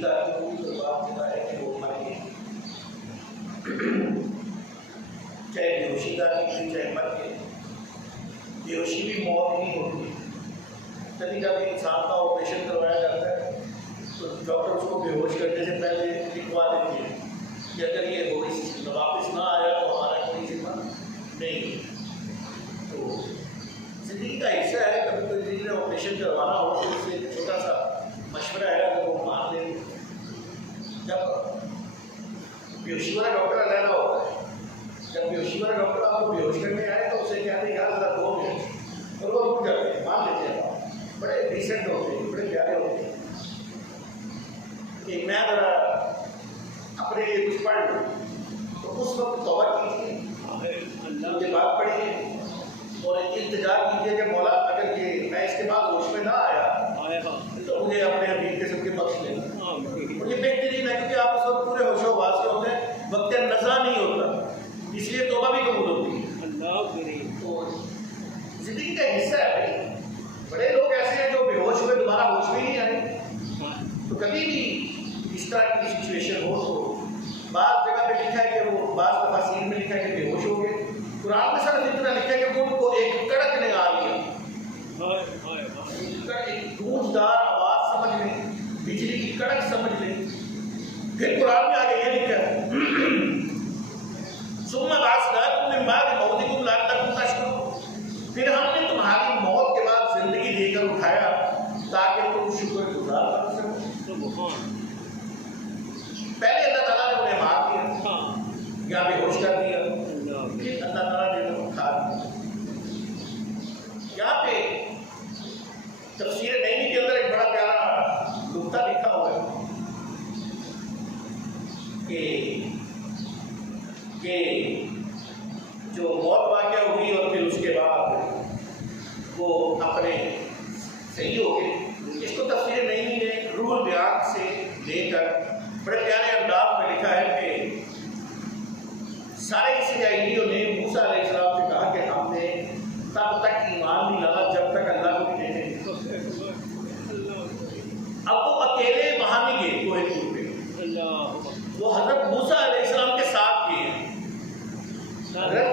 का तो बात होता है कि वो मर गए, चाहे बेहोशी का चाहे मर गए। बेहोशी भी मौत नहीं होती। कभी कभी इंसान का ऑपरेशन करवाया जाता है तो डॉक्टर उसको बेहोश करने से पहले लिखवा देते हैं कि अगर ये होश वापस ना आया तो हमारा कोई जिम्मा नहीं। तो जिंदगी का हिस्सा है, कभी कोई जिंदगी में ऑपरेशन करवाना हो तो उससे छोटा सा मशवरा है, अगर वो मान ले। जब बेहोशी वाला डॉक्टर अलग होता है, जब बेहोशी वाला डॉक्टर आपको बेहोश करने आए तो उसे कहते हैं यार ज़रा 2 मिनट, और वो रुक जाते हैं, मान लेते हैं। बड़े डिसेंट होते हैं, बड़े प्यारे होते हैं कि मैं ज़रा अपने लिए कुछ पढ़ लूँ। तो उस वक्त तौबा कीजिए, मुझे बात पढ़िए और इंतजार कीजिए कि मौला अगर ये मैं इसके बाद होश में ना आया तो मुझे अपने हबीब के सबके बख्श लेना। और ये बेहतरीन है क्योंकि आप उस वक्त पूरे होशो हवास के होते हैं, वक्त नज़ा नहीं होता, इसलिए तौबा भी कबूल होती है। तो जिंदगी का हिस्सा है भाई। बड़े लोग ऐसे हैं जो बेहोश हुए दोबारा होश में नहीं आए। तो कभी भी इस तरह की सिचुएशन हो तो बाज़ जगह पे लिखा है कि वो बाज़ तफसीर में लिखा है कि बेहोश हो गए। कुरान में सिर्फ इतना लिखा है कि उनको एक कड़क ने आ लिया, एक गूंजदार आवाज़ समझ लें, बिजली की कड़क समझ लें। फिर कुरान में आगे ये लिखा है सुम्मा बासनाकुम मिन बादि मौतिकुम लअल्लकुम तशकुरून, फिर हमने तुम्हारी मौत के बाद जिंदगी देकर उठाया ताकि तुम शुक्रगुजार बन सको। पहले अल्लाह ताला ने उन्हें मार दिया या बेहोश कर दिया, फिर अल्लाह ताला ने उन्हें उठा दिया। यहाँ पे तफसीर नईमी के अंदर एक बड़ा प्यारा नुक्ता लिखा हुआ है कि जो मौत वाक़या हुई और फिर उसके बाद वो अपने सही हो गए। इसको तफसीर नईमी ने रूहुल बयान से लेकर बड़े प्यारे अंदाज में लिखा है कि सारे इसराइलियों ने मूसा अलैहिस्सलाम से कहा कि हमने तब तक ईमान नहीं लाना जब तक अल्लाह को नहीं देखेंगे। अब वो अकेले वहां नहीं गए कोहे तूर पे, वो हजरत मूसा अलैहिस्सलाम के साथ गए हैं, हजरत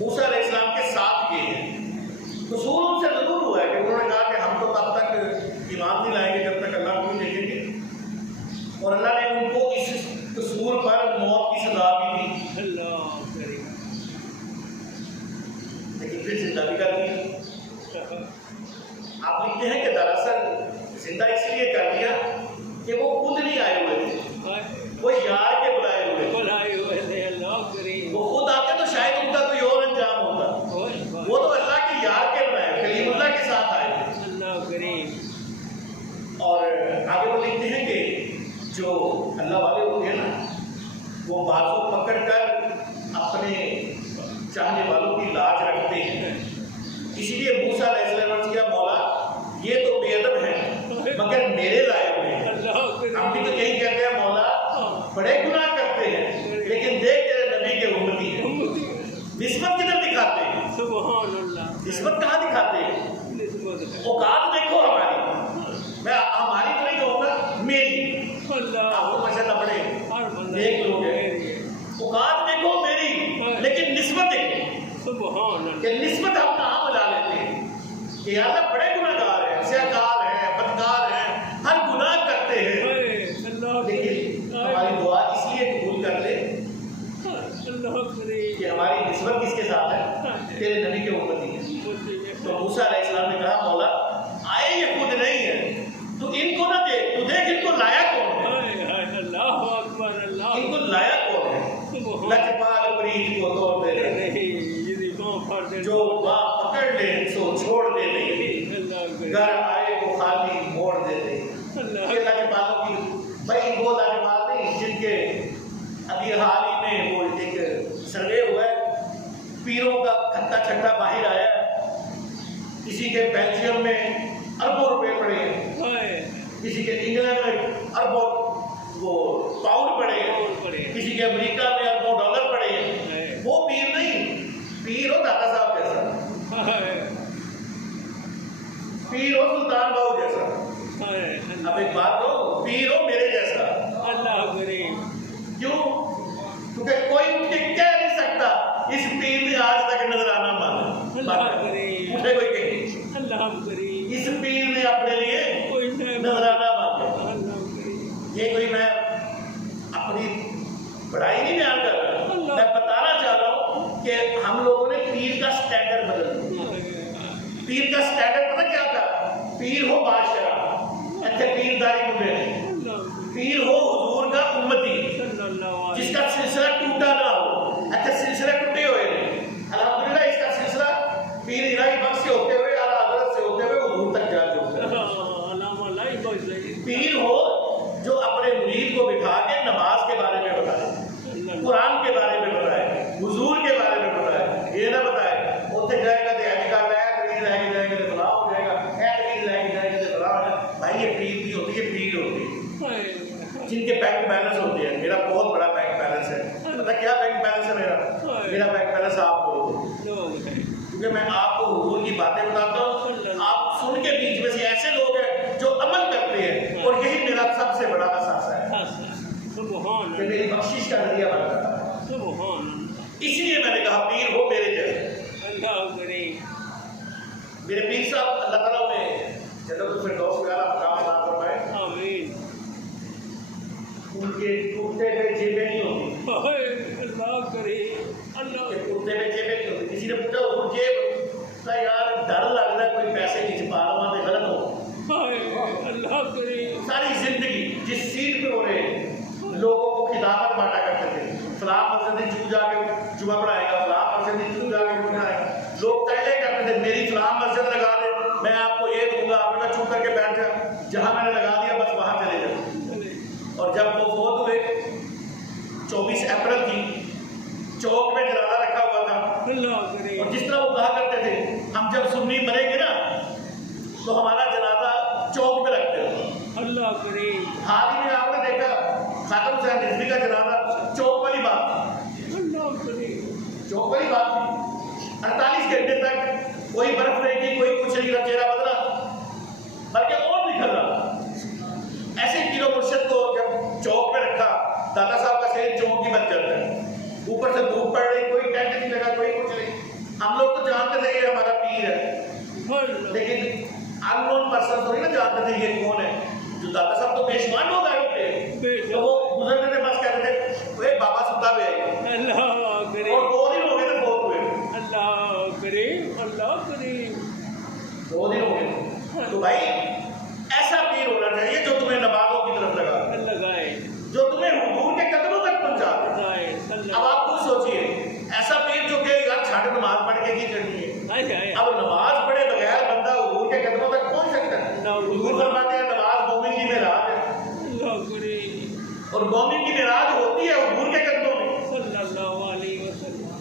मूसा अलैहिस्सलाम के साथ गए हैं। कसूर उनसे जरूर हुआ है कि उन्होंने कहा कि हम तो तब तक ईमान नहीं लाएंगे जब तक अल्लाह को नहीं देखेंगे, और अल्लाह ने उनको इस कसूर पर मौत की सजा भी दी, लेकिन फिर जिंदा भी कर दिया। आप लिखते हैं कि दरअसल जिंदा इसलिए कर दिया कि वो खुद नहीं आए हुए थे, वो यार के बुलाए हुए थे। वो खुद आते तो शायद उनका कोई और अंजाम होता, वो तो अल्लाह के यार के बनाए, कलीमुल्लाह के साथ आए थे। और आगे वो लिखते हैं कि जो अल्लाह वाले होते हैं ना, वो बाजू पकड़ कर अपने चाहने वालों की लाज रखते हैं। इसीलिए मूसा अलैहिस्सलाम ने कहा मौला ये तो बेअदब है मगर मेरे लायक हैं। हम भी तो यही कहते हैं मौला बड़े गुनाह करते हैं लेकिन देख तेरे नबी के उम्मती हैं। निस्बत किधर दिखाते हैं? सुभान अल्लाह। निस्बत कहाँ दिखाते हैं? औकात देखो हमारी, मैं हमारी तो नहीं कहूँगा, मेरी। आपको माशाअल्लाह बड़े नेक लोग हैं। औकात देखो मेरी, लेकिन निस्बत देखो कि निस्बत हम कहाँ मिला लेते हैं कि यार बड़े गुनाहगार हैं, स्याकार हैं, बदकार हैं, हर गुनाह करते हैं, लेकिन हमारी दुआ इसलिए कबूल कर ले कि हमारी निस्बत किसके साथ है? तेरे नबी के उम्मती है। तो मूसा अलैहिस्सलाम ने कहा मौला आए ये खुद नहीं है, तू इनको ना देख, तू देख इनको लाया कौन है, इनको लाया कौन है? लजपाल प्रीत को तोड़ दे रहे, जो बाँ पकड़ ले सो छोड़ दे नहीं, घर आए वो खाली मोड़ दे दे। ये लजपालों की भाई वो लजपाल नहीं जिनके अभी हाल ही में वो एक सर्वे हुआ है, पीरों का खट्टा छट्टा बाहर आया, किसी के बेल्जियम में अरबों रुपए पड़े हैं, किसी के इंग्लैंड में अरबों वो पाउंड पड़े हैं, किसी के अमेरिका में अरबों डॉलर पड़े हैं। वो पीर नहीं, पीर हो दादा साहब जैसा, पीर हो सुल्तान बाबू जैसा। अब एक बात हो, पीर हो मेरे जैसा, ये कोई मैं अपनी बड़ाई नहीं बयान कर रहा, मैं बताना चाह रहा हूँ कि हम लोगों ने पीर का स्टैंडर्ड बदल दिया। पीर का स्टैंडर्ड पता क्या था? पीर हो बादशाह, अच्छा पीरदारी मुझे नहीं, पीर हो हुजूर का उम्मती जिसका सिलसिला टूटा ना हो। अच्छा सिलसिला टूटे हुए नहीं, अल्हम्दुलिल्लाह इसका सिलसिला पीर इलाही बख्श से होते हुए आला हज़रत से होते हुए हुजूर तक जा चुका। पीर हो जो अपने मुरीद को बिठा के नमाज के बारे में बताए, कुरान के बारे में बताए, हुजूर के बारे में बताए, ये ना बताए उठे जाएगा तो एहतिकाफ लैके जाएगा तो फलाह हो जाएगा, एहतिकाफ लैके जाएगा तो फलाह हो जाएगा। भाई ये पीर नहीं होती, ये पीर होती है जिनके बैंक बैलेंस होते हैं। मेरा बहुत बड़ा बैंक बैलेंस है, पता क्या बैंक बैलेंस है मेरा बैंक बैलेंस आप लोगों, क्योंकि मैं आपको हुजूर की बातें बताता हूँ, आप सुन के बीच में से ऐसे लोग हैं जो अमल करते हैं, और यही मेरा सबसे बड़ा असासा है कि मेरी बख्शिश का नजरिया बन रहा है। इसलिए मैंने कहा पीर हो मेरे जैसे। मेरे पीर साहब अल्लाह ताला में जन्नत फिरदौस में आला मकाम अता फरमाए, आमीन। उनके कुर्ते पे जेबें नहीं होती, अल्लाह करे, अल्लाह के कुर्ते पे जेबें नहीं होती। किसी ने पूछा वो जेब का यार डर लगता है कोई पैसे खींच पा रहा है गलत हो, अल्लाह करे। सारी जिंदगी जिस सीट पे हो रहे लोगों को खिताबत बांटा करते थे, फलां मस्जिद चू जाके जुमा पढ़ाएगा, फलां मस्जिद चू जाके पढ़ाएगा, लोग तय करते थे मेरी फलां मस्जिद लगा दे, मैं आपको ये दूंगा, आपका चुप करके बैठ जा, जहां मैंने लगा दिया बस वहां चले जाओ। और जब वो फोत हुए 24 अप्रैल की चौक में जनाजा रखा हुआ था, और जिस तरह वो कहा करते थे हम जब सुन्नी मरेंगे ना तो हमारा जनाजा चौक में रखते हो। अल्लाह करे। हाल ही में आपने देखा खातम हुसैन रिजवी का जनाजा चौक वाली बात थी, अल्लाह करे, चौक वाली बात थी। 48 घंटे तक कोई बर्फ नहीं थी, कोई कुछ नहीं, चेहरा बदला बल्कि और निकल रहा। ऐसे किलो मुर्शद को जब चौक में रखा, दादा साहब का शरीर चौक ही बन जाता है, ऊपर से धूप पड़ रही, कोई टेंट नहीं लगा, कोई कुछ नहीं। हम लोग तो जानते थे ये हमारा पीर है, लेकिन अननोन पर्सन तो नहीं ना जानते थे ये कौन है। जो दादा साहब तो बेशुमार लोग आए थे, तो वो गुजरते थे बस कहते थे वे बाबा सुता पे आए, अल्लाह करे, और 2 दिन हो गए थे बहुत हुए, अल्लाह करे, अल्लाह करे, 2 दिन हो गए। तो भाई ऐसा पीर होना चाहिए जो तुम्हें नमाजों की तरफ लगाए, जो तुम्हें हुजूर के कदमों तक पहुंचा दे। अब आप खुद सोचिए, ऐसा पीर जो कि यार छाट नमाज पढ़ के की करनी है, अब नमाज पढ़े बगैर बंदा हुजूर के कदमों तक पहुंच सकता है? हुजूर फरमाते हैं नमाज मोमिन की मेराज है, और मोमिन की मेराज होती है हुजूर के कदमों में, सल्लल्लाहु अलैहि वसल्लम।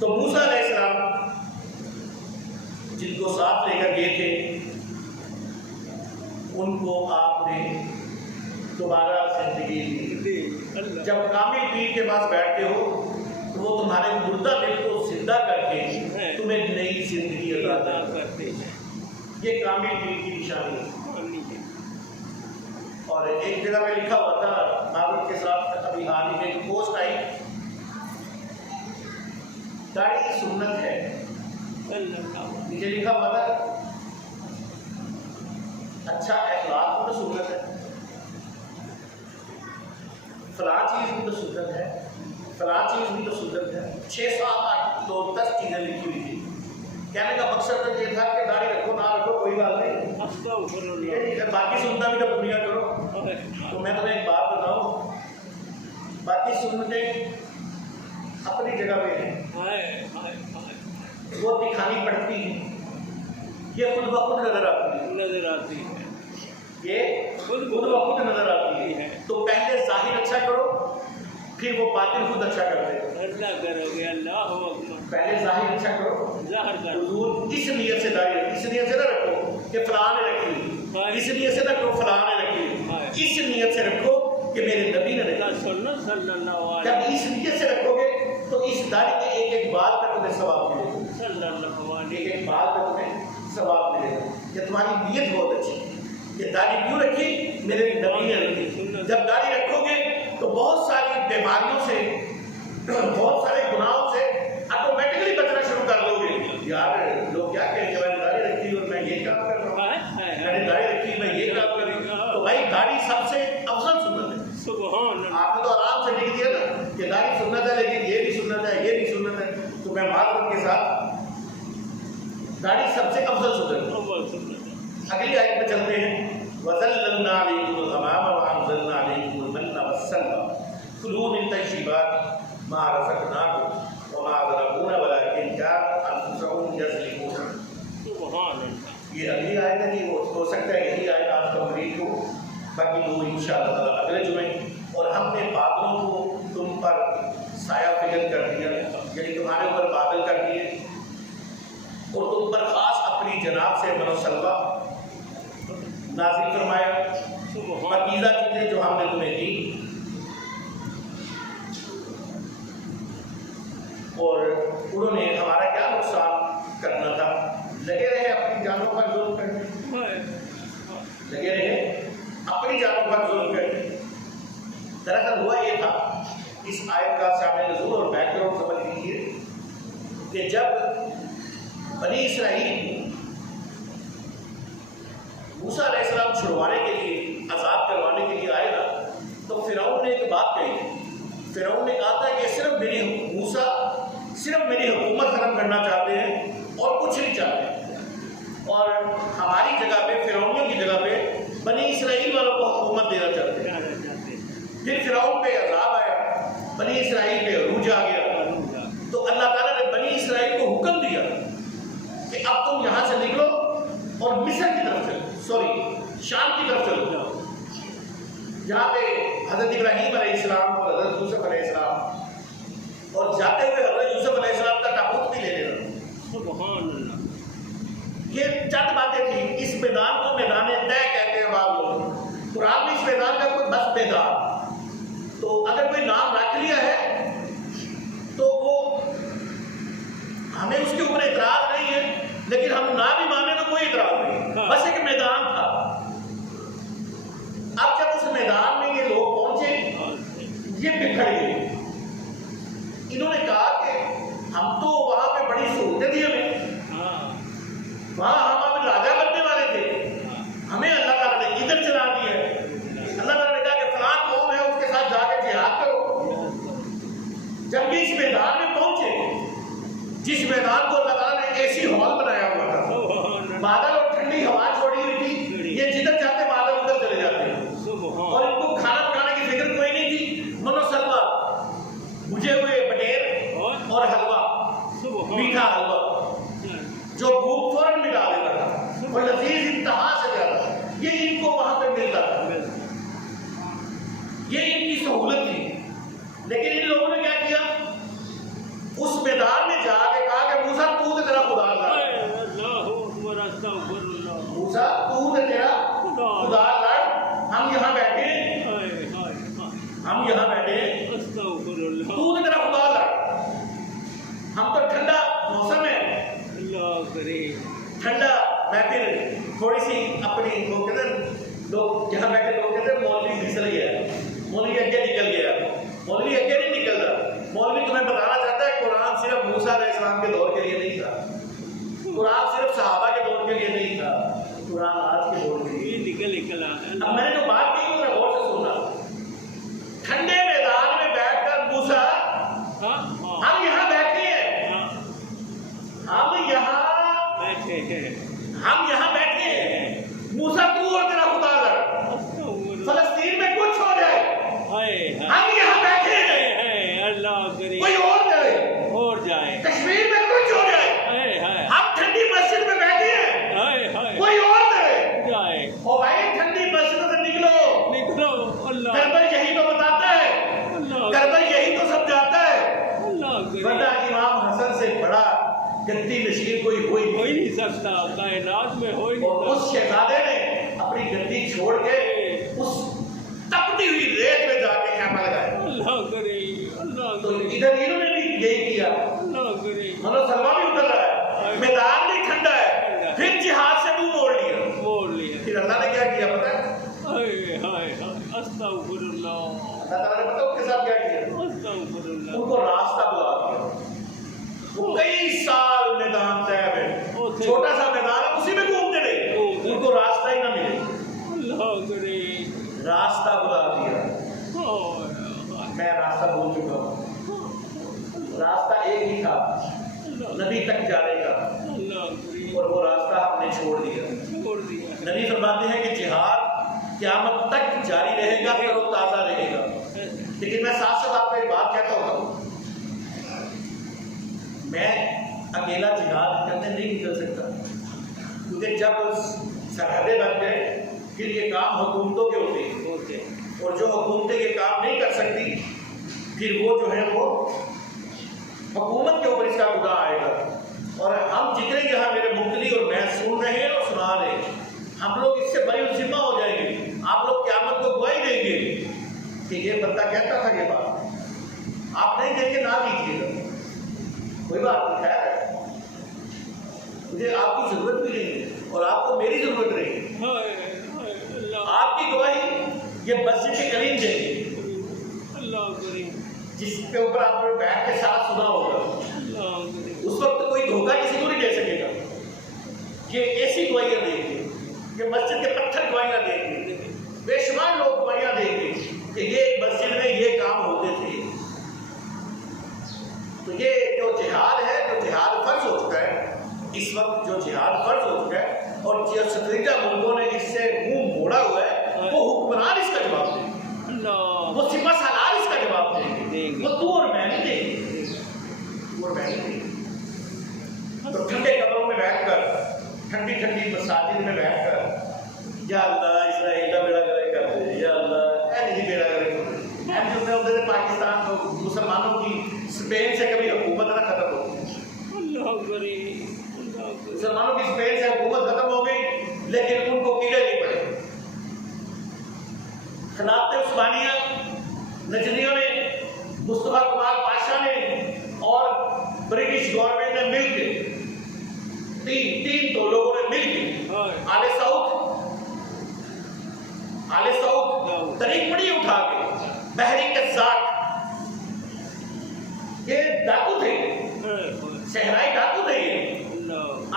तो मूसा अलैहिस्सलाम जिनको साथ लेकर गए थे, उनको आपने दोबारा जिंदगी दी। जब कामिल पीर के पास बैठते हो तो वो तुम्हारे मुर्दा दिल को जिंदा करके तुम्हें नई जिंदगी अता करते हैं। ये कामिल पीर की निशानी है। और एक जगह पे लिखा हुआ था, मारूफ के साथ अभी हाल ही में एक पोस्ट आई, दाढ़ी सुन्नत है, नीचे लिखा हुआ था अच्छा अखलाक तो सुन्नत है, फलां चीज़ भी तो सुन्नत है, फलां चीज़ भी तो सुन्नत है। 6, 7, 8, 9, 10 चीज़ें लिखी हुई थी। कहने का मकसद तो ये था कि दाढ़ी रखो ना रखो कोई बात नहीं, बाकी सुनना भी तो पूरियाँ करो। तो मैं तुम्हें एक बात बताऊँ, बाकी सुन्नतें अपनी जगह पे हैं, वो दिखानी पड़ती है, ये खुद ब खुद नजर आती है, ये खुद ब खुद नजर आती है। तो पहले जाहिर अच्छा करो, फिर वो बातिन खुद अच्छा कर दे। अल्लाह करोगे, अल्लाह पहले जाहिर अच्छा करो, हुजूर इस नियत से दाढ़ी रखो, इस नियत से ना रखो कि फलां ने रखी, इस नियत से ना रखो फलां ने रखी, इस नियत से रखो कि मेरे नबी ने रखा। जब इस नियत से रखोगे तो इस दाढ़ी के एक एक बात पर तुम्हें सवाब मिलेगा, एक एक बात पर तुम्हें सवाब मिलेगा। ये तुम्हारी नियत बहुत अच्छी है। ये दाढ़ी क्यों रखी? मेरे नबी ने रखी। जब दाढ़ी रखोगे तो बहुत सारी बीमारियों से, बहुत सारे गुनाहों से ऑटोमेटिकली बचना शुरू कर दोगे। यार लोग क्या कहेंगे, मैंने दाढ़ी रखी और मैं ये काम कर रहा हूँ, मैंने दाढ़ी रखी मैं ये काम कर रही हूँ। तो भाई दाढ़ी सबसे अफजल सुन्नत अगली आयत में चलते हैं। वज़ल्ललना अलैकुमुल गमाम व अंज़लना अलैकुमुल मन्ना वस्सलवा कुलू मिन तय्यिबाति मा रज़क़नाकुम व मा ज़लमूना वलाकिन कानू अनफुसहुम यज़लिमून। ये अगली आयत है कि हो सकता है यही आयत आज कंप्लीट हो, बाकी दो इंशाअल्लाह ताला अगले जुमे। और हमने बादलों को तुम पर साया फिगर कर दिया, यानी तुम्हारे ऊपर बादल कर दिए, और तुम पर खास अपनी जनाब से मनोसलवा नाज़िल फरमाया, पकीज़ा चीज़ें जो हमने तुम्हें दी। और उन्होंने हमारा क्या नुकसान करना था, लगे रहे अपनी जानों पर जुल्म करने, लगे रहे अपनी जानों पर जुल्म करने। दरअसल हुआ ये था, इस आयत का शामिल नज़ूल और बैकग्राउंड समझ लीजिए कि जब बनी इसराइल मूसा अलैहिस्सलाम छुड़वाने के लिए, आज़ाद करवाने के लिए आए ना, तो फिरौन ने एक बात कही। फिरौन ने कहा था कि सिर्फ मेरी हुकूमत खत्म करना चाहते हैं और कुछ नहीं चाहते, और हमारी जगह पे, फिरौनियों की जगह पे बनी इसराइल वालों को हुकूमत देना चाहते हैं। फिर फिरौन पे अज़ाब आया, बनी इसराइल पे अरूज आ गया, तो अल्लाह ताला ने बनी इसराइल को हुक्म दिया कि अब तुम यहाँ से निकलो और मिस्र की तरफ चलो, शाम की तरफ चलो, जहाँ पे हज़रत इब्राहीम अलैहिस्सलाम और हज़रत यूसुफ अलैहिस्सलाम, और जाते हुए हज़रत यूसुफ अलैहिस्सलाम का ताबूत भी ले लेना। ये चंद बातें थी। इस मैदान को मैदान तय कहते हैं बाद लोग, कुरान में इस मैदान का कोई बस मैदान, तो अगर कोई नाम रख लिया है तो वो हमें उसके ऊपर इतराज नहीं है, लेकिन हम ना भी माने तो कोई इतराज नहीं, बस एक मैदान था। अब जब उस मैदान में ये लोग पहुंचे, ये बिखर गए। इन्होंने कहा कि हम तो वहां पे बड़ी सहूलतें थी, हमें वहां हम अब राजा बनने वाले थे, हमें अल्लाह ताला ने इधर चला दिया है। अल्लाह ताला ने कहा कि फलां कौम है, उसके साथ जाके जिहाद करो। जब भी इस मैदान में पहुंचे, जिस मैदान को अल्लाह ताला ने ऐसी हॉल बनाया हुआ था, बादल और ठंडी हवा छोड़ी हुई थी, ये जिधर जाते बादल उधर चले जाते, और इनको खाना पकाने की फिक्र कोई नहीं थी। मनोसलवा, भुजे हुए बटेर और हलवा, मीठा हलवा जो भूख फौरन मिटा देता था और लजीज इंतहा से ज्यादा, ये इनको वहां पे मिलता था, ये इनकी सहूलत थी। लेकिन इन लोगों ने क्या किया, उस मैदान में जाके कहा कि मूसा तू तो तेरा खुदा लड़, मूसा तू तो तेरा खुदा लड़, हम यहाँ बैठे, तू तो तेरा खुदा लड़, हम तो ठंडा मौसम है, ठंडा। मैं फिर थोड़ी सी अपनी वो कहते लोग जहाँ बैठे लोग कहते मौलवी फिसल गया, मौलवी आगे निकल गया, मौलवी आगे नहीं निकल रहा। मौलवी तुम्हें बताना चाहता है कुरान सिर्फ मूसा अलैहिस्सलाम के दौर के लिए नहीं था, कुरान सिर्फ सहाबा के दौर के लिए नहीं था, कुरान आज के दौर के लिए निकल। अब मैंने जो बात की उन्हें गौर से सुनना। ठंडे मैदान में बैठकर मूसा, हम यहाँ बैठे हैं, हम यहाँ बैठे हैं, मूसा तू और तेरा खुदा लड़, फलस्तीन में कुछ हो जाए, हम यहाँ बैठे हैं, कोई और जाए, कश्मीर में कुछ हो जाए, हम ठंडी मस्जिद में बैठे हैं, कोई और जाए, ओ भाई ठंडी मस्जिद से निकलो। करबल यही तो बताता है, करबल यही तो समझाता है, वरना इमाम हसन से बड़ा गद्दी नशीर कोई हो ही नहीं सकता कायनात में, हो ही नहीं। और उस शहजादे ने अपनी गद्दी छोड़ के उस तपती हुई रेत में जाके कैमरा लगाया। तो इधर इन्होंने भी यही किया, मनोसलवा भी उतर रहा है, मैदान भी ठंडा है, फिर जिहाद से मुंह मोड़ लिया। फिर अल्लाह ने क्या किया पता है? अल्लाह ताला ने पता उसके साथ क्या किया? उनको रास्ता बुला दिया। वो कई साल मैदान तय है, छोटा सा मैदान है, उसी में घूमते रहे, उनको रास्ता ही ना मिले, रास्ता बुला दिया। मैं रास्ता भूल चुका हूँ, रास्ता एक ही था नबी तक जाने का, और वो रास्ता हमने छोड़ दिया। नबी फरमाते हैं कि जिहाद क़यामत तक जारी रहेगा, तरोताज़ा रहेगा। लेकिन मैं साथ साथ आपको एक बात कहता हूँ, मैं अकेला जिहाद करने नहीं निकल सकता, क्योंकि जब सरहदें बन गए फिर ये काम हुकूमतों के होते हैं, और जो हुकूमतें ये काम नहीं कर सकती फिर वो जो है वो हुकूमत के ऊपर इसका गुनाह आएगा। और हम जितने यहाँ मेरे मुक्तली और मैं सुन रहे हैं और सुना रहे हैं, हम लोग इससे बड़ी जिम्मा हो जाएंगे। आप लोग क़यामत को गवाही देंगे कि ये बंदा कहता था ये बात, आप नहीं देंगे ना दीजिएगा, कोई बात नहीं, खैर है, मुझे आपकी जरूरत भी नहीं है और आपको मेरी जरूरत नहीं। आपकी गवाही ये मस्जिद के करीम देंगे जिसके ऊपर आपने बैठ के साथ सुना होगा। उस वक्त कोई धोखा किसी को नहीं दे सकेगा। ये ऐसी गवाहियां देंगे, ये मस्जिद के पत्थर गवाहियां देंगे, बेशुमार लोग गवाहियां देंगे कि ये मस्जिद में ये काम होते थे। तो ये जो जिहाद है, जो जिहाद फर्ज हो चुका है इस वक्त, जो जिहाद फर्ज हो चुका है और जो सतरीजा मुल्कों ने इससे मुंह मोड़ा हुआ है, वो हुक्मरान इसका जवाब देंगे, वो सिपा सालार इसका जवाब देंगे, वो तू और मैं नहीं देंगे, तू और मैं नहीं देंगे। तो ठंडे कमरों में बैठकर, ठंडी ठंडी मसाजिद में बैठकर, या अल्लाह इसराइल का बेड़ा गर्क कर दे, या अल्लाह ऐसी बेड़ा गर्क कर दे। ऐसे होते होते पाकिस्तान को, मुसलमानों की स्पेन से कभी हुकूमत ना खत्म हो गई, मुसलमानों की स्पेन से हुकूमत खत्म हो गई, लेकिन उनको कीड़े नहीं पड़े। खिलाफत उस्मानिया नजरियों ने, मुस्तफा कमाल पाशा ने और ब्रिटिश गवर्नमेंट ने मिलकर, तीन दो लोगों ने मिलकर आले साउथ तरीक बड़ी उठा के बहरी कज़ाक, ये डाकू थे, सहराई डाकू थे ये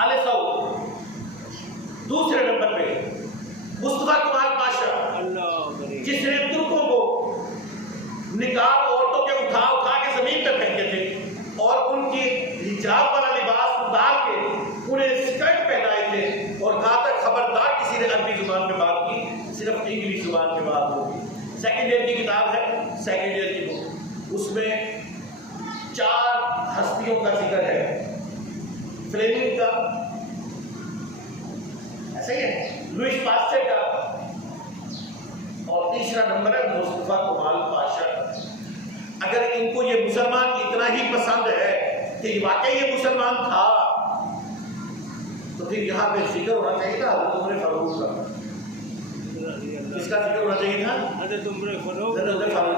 आले साउथ। दूसरे नंबर पे मुस्तफा कमाल पाशा, जिसने तुर्कों को निकाब औरतों के उठा के जमीन पर फेंके थे और उनकी हिजाब वाला लिबास उतार के उन्हें स्कर्ट पहनाए थे और कहा था खबरदार किसी ने अरबी जुबान में बात की, सिर्फ इंग्लिश जुबान में बात होगी। सेकेंड ईयर की किताब है, सेकेंड ईयर की बुक, उसमें 4 हस्तियों का जिक्र है। फ्लेमिंग का, ऐसा ही है, लुइस पास्चर का, और तीसरा नंबर है मुस्तफा कमाल पाशा। अगर इनको ये मुसलमान इतना ही पसंद है कि वाकई ये मुसलमान था, तो फिर यहाँ पे जिक्र होना चाहिए था हज़रत उमर फारूक का। इसका जिक्र होना चाहिए था हज़रत उमर फारूक,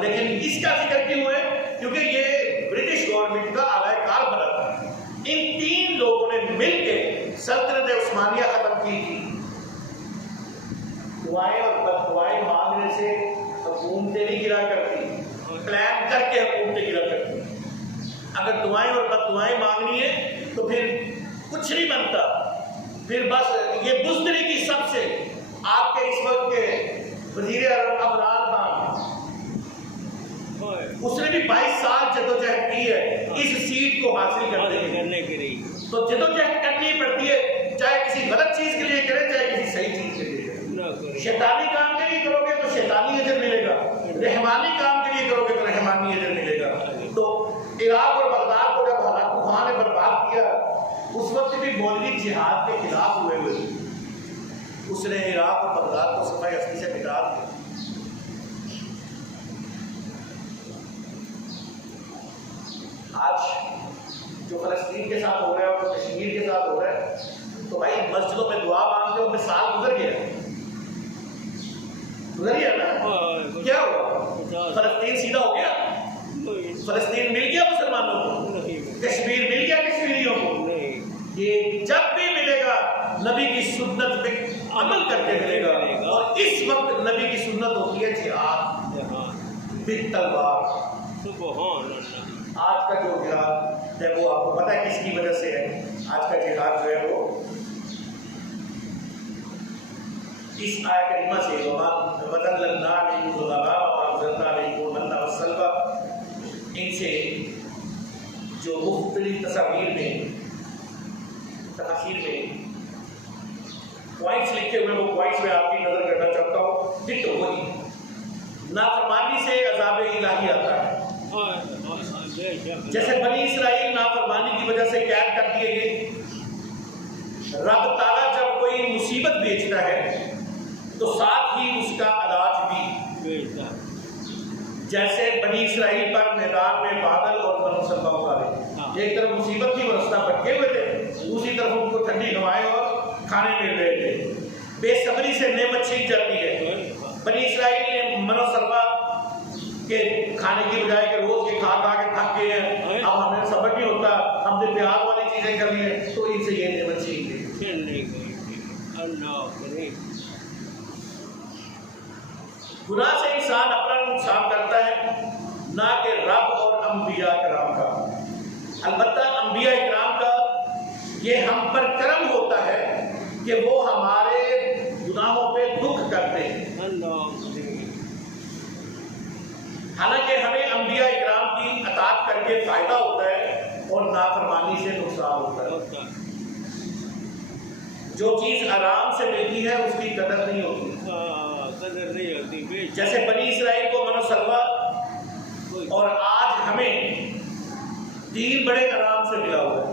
लेकिन इसका जिक्र क्यों है? क्योंकि ये ब्रिटिश गवर्नमेंट का आलाकार बना था। इन 3 लोगों ने मिलकर सल्तनत उस्मानिया खत्म की थी। दुआएं और बददुआएं मांगने से हुकूमतें नहीं गिरा करती, प्लान करके हुकूमतें गिरा करती। अगर दुआएं और बददुआएं मांगनी है तो फिर कुछ नहीं बनता, फिर बस ये बुज़दिली की सबसे आपके इस वक्त के वज़ीर आज़म इमरान खान, उसने भी 22 साल जदोजहद की है इस सीट को हासिल करने के लिए। तो जदोजहद करनी पड़ती है, चाहे किसी गलत चीज के लिए करें, चाहे किसी सही चीज के लिए करें। शैतानी काम के लिए करोगे तो शैतानी अजर मिलेगा, रहमानी काम के लिए करोगे तो रहमानी अजर मिलेगा। तो इराक और बगदाद को जब हलाकू खान ने बर्बाद किया, उस वक्त भी मौलवी जिहाद के खिलाफ हुए थे, उसने इराक और बगदाद को सफाई असली से मिटा दिया। आज जो फलस्तीन के साथ हो रहा है और जो कश्मीर के साथ हो रहा है, तो भाई मस्जिदों में दुआ मांगते हो, साल गुजर गया ना, क्या हुआ? फलस्तीन सीधा हो गया? फलस्तीन मिल गया मुसलमानों को? कश्मीर मिल गया कश्मीरियों को? ये जब भी मिलेगा नबी की सुन्नत पे अमल करके मिलेगा। और इस वक्त नबी की सुन्नत होती है जिहाद बिल तलवार। आज का जो जिहाद है वो आपको पता है किसकी वजह से है? आज का जिहाद जो है वो इस आयत करीमा से इनसे जो मुख्तलिफ तस्वीर में तफसीर में पॉइंट्स लिखे हुए, वो पॉइंट्स में आपकी नजर करना चाहता हूँ। ठीक, तो वही नाफरमानी से अज़ाब इलाही आता है। जैसे बनी इसराइल नाफरमानी की वजह से कैद कर दिए गए, रब ताला जब कोई मुसीबत भेजता है तो साथ ही उसका इलाज भी। जैसे बनी इसराइल पर मैदान में बादल और बरसता उतारे, एक तरफ मुसीबत की रास्ता भटके हुए थे, दूसरी तरफ उनको ठंडी हवाएं और खाने मिल रहे थे। बेसब्री से नेमत छीन जाती है। बनी इसराइल ने मनोसरवा के खाने की बजाय के रोज के खा के थक गए हैं, अब हमें सब्र नहीं होता, हमने प्याज वाली चीजें कर ली है, तो इनसे ये नेमत छीन ली। गुनाह से इंसान अपना नुकसान करता है, ना कि रब और अंबिया इकराम का। अलबत्ता अंबिया इकराम का ये हम पर करम होता है कि वो हमारे गुनाहों पे दुख करते हैं। हालांकि हमें अंबिया इकराम की अताअत करके फायदा होता है और नाफरमानी से नुकसान होता है। जो चीज आराम से मिलती है उसकी कदर नहीं होती। जैसे बनी इसराइल को मनोसलवा और आज हमें तीन बड़े आराम से मिला हुआ है,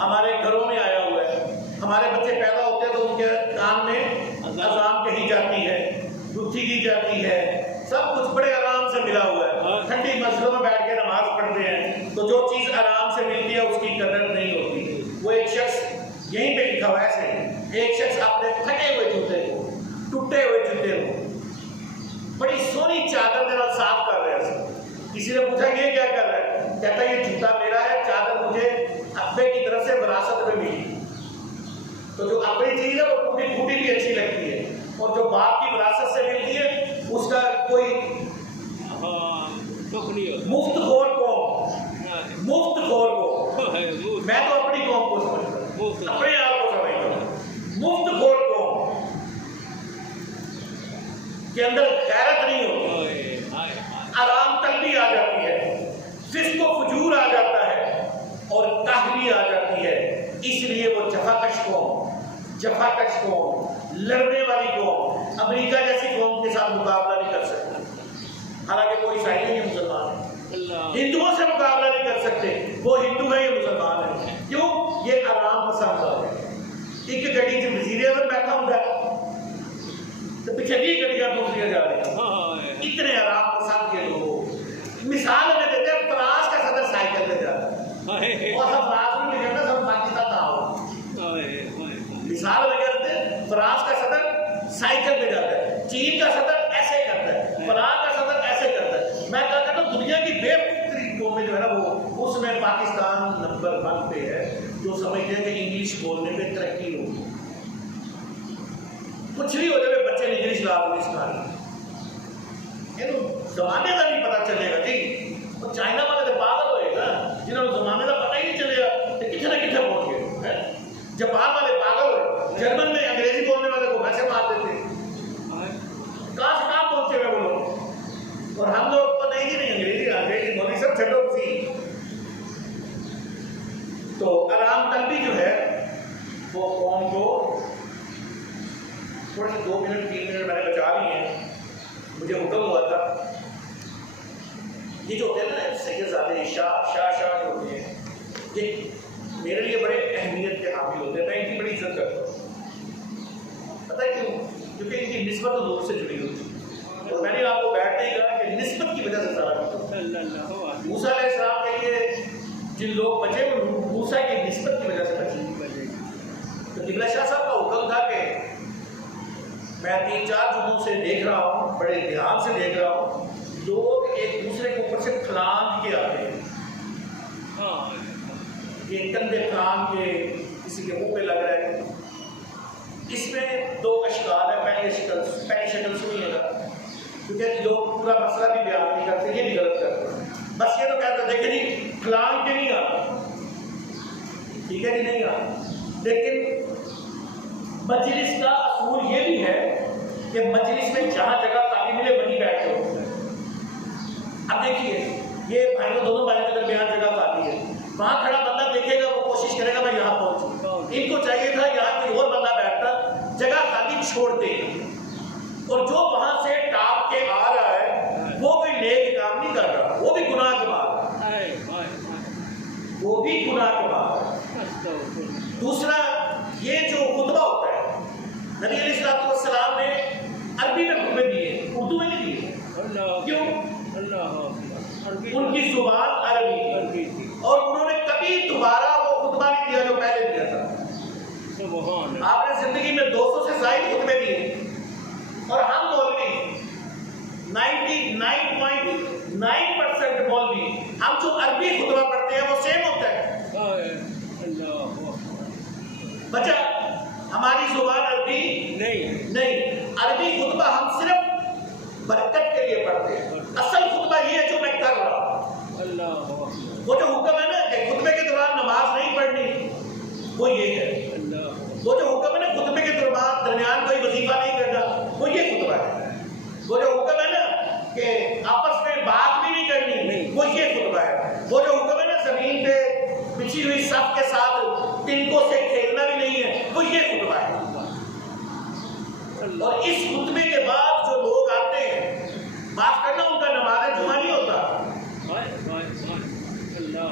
हमारे घरों में आया हुआ है। हमारे बच्चे पैदा होते हैं तो उनके कान में अजान कही जाती है, गुत्थी की जाती है, सब कुछ बड़े आराम से मिला हुआ है। ठंडी मस्जिदों में बैठ के नमाज पढ़ते हैं, तो जो चीज आराम से मिलती है उसकी कदर नहीं होती। वो एक शख्स यहीं पे लिखा हुआ है, ऐसे एक शख्स अपने फटे हुए जूते को, टूटे हुए जूते को बड़ी सोनी चादर के साथ साफ कर रहे हैं। किसी ने पूछा ये क्या कर रहा है? कहता है ये जूता मेरा है, चादर मुझे अब्बे की तरफ से विरासत में मिली। तो जो अपनी चीज है वो टूटी फूटी भी अच्छी लगती है, और जो बाप की विरासत से मिलती है उसका कोई मुफ्त खोर को मैं तो अपनी कौम को समझता हूं, अपने आप को समझता हूं। मुफ्त खोर कौम के अंदर गैरत नहीं होती, आराम तलबी आ जाती है, फिस्को फजूर आ जाता है और काहली आ जाती है। इसलिए वो जफाकश कौम, लड़ने वाली कौम, अमेरिका जैसी कौम के साथ मुकाबला नहीं कर सकती। हालांकि वो ईसाई नहीं है, मुसलमान है। हिंदुओं से मुकाबला नहीं कर सकते, वो हिंदू है, ये मुसलमान है। क्यों? ये आराम पसंद है। एक गड्डी च वजीर आज़म बैठा होता है तो पीछे 20 गड्डियां दूसरी जा रही। इतने आराम पसंद के लोग। मिसाल में देते हैं, फ्रांस का सदर साइकिल पे जाता है और सब फ्रांस में नहीं जाता, सब पाकिस्तान था। मिसाल में कहते हैं, फ्रांस का सदर साइकिल पे जाता है, चीन का सदर ऐसे करता है, फ्रांस का सदर ऐसे करता है। मैं क्या कहता हूँ, दुनिया की बेवकूफ तरीकों में जो है ना, वो उसमें पाकिस्तान नंबर 1 पे है, जो समझते हैं कि इंग्लिश बोलने में तरक्की होगी। कुछ भी हो जाए, बच्चे ने इंग्लिश सिखानी, जमाने का नहीं पता चलेगा जी। और चाइना वाले तो पागल होएगा, जिन्होंने जमाने का पता ही नहीं चलेगा कि कितने ना कितने पहुंच गए। जापान वाले पागल हुए, जर्मन में अंग्रेजी बोलने वाले को वैसे मार देते, कहां से कहां पहुंचे हुए वो लोग। और हम लोग तो नहीं अंग्रेजी बोली, सब छठो सी। तो आराम तलबी जो है वो कौम को थोड़े से 2 मिनट 3 मिनट मैंने बचा लिए हैं। मुझे हुक्म हुआ था, ये जो होते हैं ना सैयदजादे शाह जो होते हैं, ये मेरे लिए बड़े अहमियत के हामिल होते हैं। मैं इनकी बड़ी इज्जत करता हूँ। पता है क्यों? क्योंकि इनकी निस्बत तो लोग से जुड़ी होती है। और मैंने आपको बैठते ही कहा कि निस्बत की वजह से सारा मूसा अलैहिस्सलाम के लिए जिन लोग बचे वो मूसा की निस्बत की वजह से बचे। तो किबला शाह साहब का हुक्म था कि मैं 3-4 जुमों से देख रहा हूँ, बड़े ध्यान से देख रहा हूँ, लोग एक दूसरे के ऊपर से फलांग के आते हैं। ये कंधे फलांग के किसी के मुंह पे लग रहा है। इसमें 2 अशकाल है। पहली शक्ल सुनिएगा, क्योंकि लोग पूरा मसला भी बयान नहीं करते, ये भी गलत करते हैं। बस ये तो कहते देखे जी फलांग के नहीं आते, ठीक है जी, नहीं आते। लेकिन मजलिस का असूल ये भी है कि मजलिस में जहाँ जगह खाली मिले वहीं बैठ जाओ। अब देखिए, ये भाइयों दोनों भाइयों के दरमियान जगह खाली है, वहाँ खड़ा बंदा देखेगा, वो कोशिश करेगा मैं यहाँ पहुँचूँ। इनको चाहिए था यहाँ कोई और बंदा बैठता, जगह छोड़ते हैं। और जो वहां से टाप के आ रहा है वो कोई नेक काम नहीं कर रहा, वो भी गुनाह कमा रहा है, वो भी गुनाह कमा रहा है। दूसरा, ये जो खुतबा होता है, नबी अलैहिस्सलाम ने अरबी में खुतबे दिए, उर्दू में नहीं दिए। क्यों? उनकी जुबान अरबी थी और उन्होंने कभी दोबारा वो खुतबा नहीं दिया जो पहले दिया था। आपने जिंदगी में 200 से ज्यादा खुतबे दिए और हम मौलवी 99.9% मौलवी हम जो अरबी खुतबा पढ़ते हैं वो सेम होता है। बचा हमारी जुबान अरबी नहीं, अरबी खुतबा हम सिर्फ बरकत के लिए पढ़ते हैं। असल खुतबा ये है जो मैं कर रहा हूँ। वो जो हुक्म है ना कि खुतबे के दौरान नमाज नहीं पढ़नी, वो ये है। वो जो हुक्म है ना खुतबे के दरमियान कोई वजीफा नहीं करना, वो ये खुतबा है। वो जो हुक्म है ना कि आपस में बात भी नहीं करनी, वो ये खुतबा है। वो जो हुक्म है ना जमीन पे बिछी हुई सफ के साथ तिनकों से खेलना भी नहीं है, वो ये खुतबा है। और इस खुतबे के बाद जो लोग आते हैं, माफ करना उनका नमाज जुमा नहीं होता।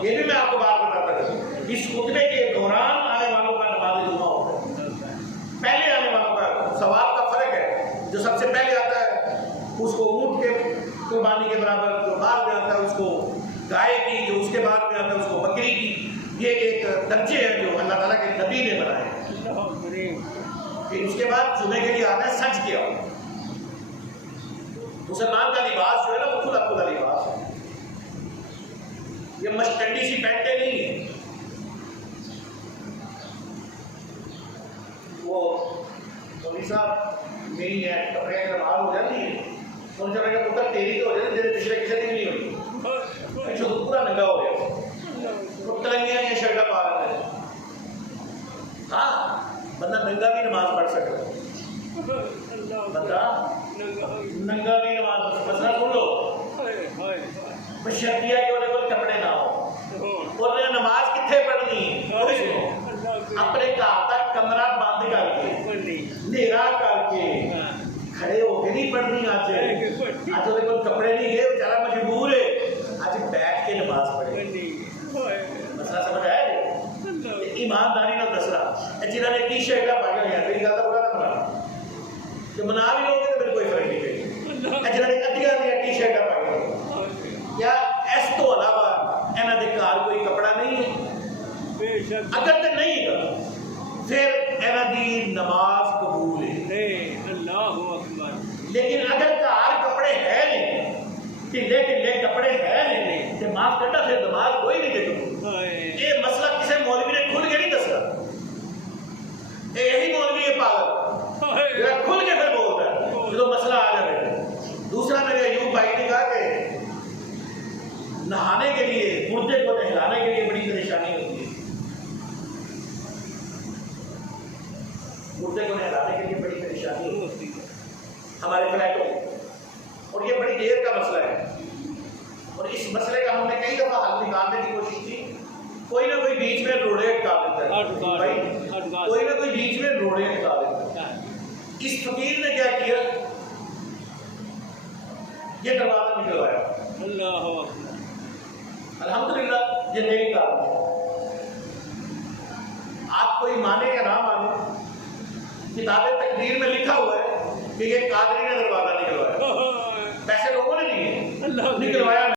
ये भी मैं आपको बात बताता हूँ, इस खुतबे के दौरान आने वालों का नमाज जुमा होता है। पहले आने वालों का सवाब का फर्क है। जो सबसे पहले आता है उसको ऊंट के कुर्बानी के बराबर, जो बाद में आता है उसको गाय की, जो उसके बाद में आता है उसको बकरी की। ये एक दर्जे हैं जो अल्लाह ताला के नबी ने बनाए। फिर उसके बाद जुमे के लिए आता है सच किया। मुसलमान का लिबास जो है ना वो खुला खुला लिबास है, ये मस्टंडी सी पैंटे नहीं है। वो मौलवी साहब मेरी कपड़े का माल हो जाती है, उन जगह का पुत्र तेरी तो हो जाती है, पिछले किसी दिन नहीं हुई, जो पूरा नंगा हो गया, तलंगियां ये शर्टा पा रहे हैं। हाँ, बंदा नंगा भी नमाज पढ़ सकता है, बंदा नंगा भी नमाज। मसला सुन लो, बशर्तिया के वाले कोल कपड़े ना हो और नमाज कितने पढ़नी है, सुनो, अपने घर तक कमरा बंद करके नेरा करके खड़े होके नहीं पढ़नी। आज वो कोल कपड़े नहीं है, बेचारा मजबूर है, आज बैठ के नमाज पढ़े। मसला समझ आया? ईमानदारी ना दसरा जिन्होंने टी शर्ट पाई हुई है, मेरी गल का बुरा ना मना, जो मना भी लोगे तो मेरे कोई फर्क नहीं पड़ेगा। जिन्होंने अद्धियां टी शर्ट पाई हुई या इस तो अलावा इन्हों के घर कोई कपड़ा नहीं है, अगर तो नहीं फिर इन्हों की नमाज कबूल है। लेकिन अगर घर कपड़े है नहीं, ढिले ढिले कपड़े है नहीं, तो माफ करना फिर नमाज कोई नहीं देखो। ये मसला किसी मौलवी ने खुल के नहीं दसा, यही मौलवी है पागल, खुल के फिर बोलता है जो मसला आ जाए। दूसरा मेरे अयूब भाई ने कहा कि नहाने के लिए, मुर्दे को नहलाने के लिए बड़ी परेशानी होती है, मुर्दे को नहलाने के लिए बड़ी परेशानी होती है हमारे फ्लैटों में, और ये बड़ी देर का मसला है। और इस मसले का हमने कई दफा हल निकालने की कोशिश की, कोई ना कोई बीच में रोड़े अटका देता है भाई, कोई ना कोई बीच में रोड़े अटका देता है। इस फकीर ने क्या किया, ये दरवाजा निकलवाया। अल्हम्दुलिल्लाह, ये मेरी काम है। आप कोई माने या ना माने, किताब तकदीर में लिखा हुआ है कि ये कादरी ने दरवाजा